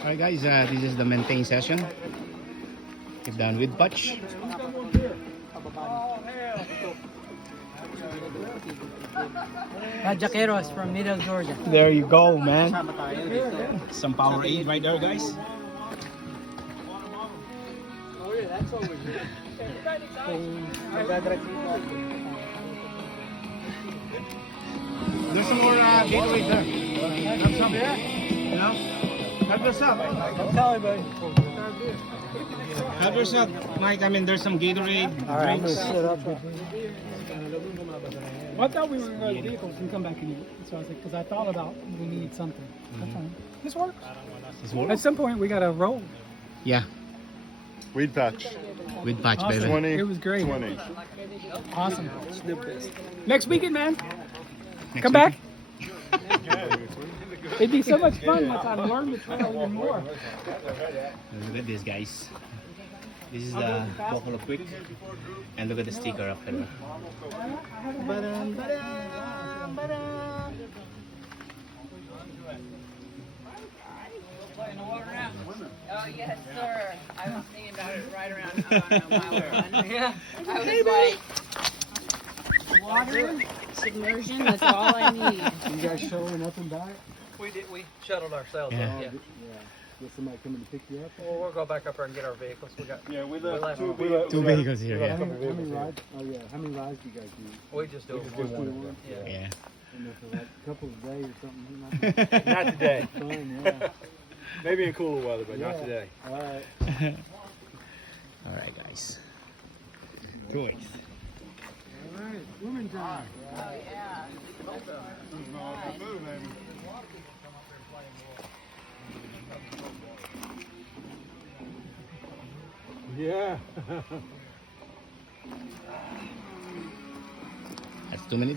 Alright guys, this is the maintain session. Get done with patch. Jaqueros from Middle Georgia. There you go, man. Some power aid right there, guys. There's some more Gatorade there. Have some, yeah? You know? Have yourself. I'm telling you, Have yourself, Mike. I mean, there's some Gatorade drinks. Well, I thought we were going to go vehicles and come back and eat. So I was like, because I thought about we need something. That's fine. This works. This works? At some point, we got to roll. Yeah, Weed patch. with patch, Awesome. baby. 20. It was great. 20. Awesome. Next weekend, man. Next Come back. weekend. It'd be so much fun once I learn the trail even more. Look at this, guys. This is the Buffalo Quick. And look at the sticker after that. Ba-dum, ba-dum, ba-dum. Oh, yes, sir. I was thinking about it right around mile one. Yeah. I was like, water, submersion, that's all I need. You guys showing up and back? We shuttled ourselves. Yeah. Up, yeah. Get somebody coming to pick you up? Well, we'll go back up there and get our vehicles. We got. Yeah, we left Two vehicles here, yeah. How many rides? Oh yeah, how many rides do you guys do? We just do it. Just do one. one? Yeah. Yeah. And for like a couple of days or something. Not today. Fun, yeah. Maybe in cooler weather, but not Yeah. today. All right. Alright, guys. Choice. All right, woman time. Yeah. That's too many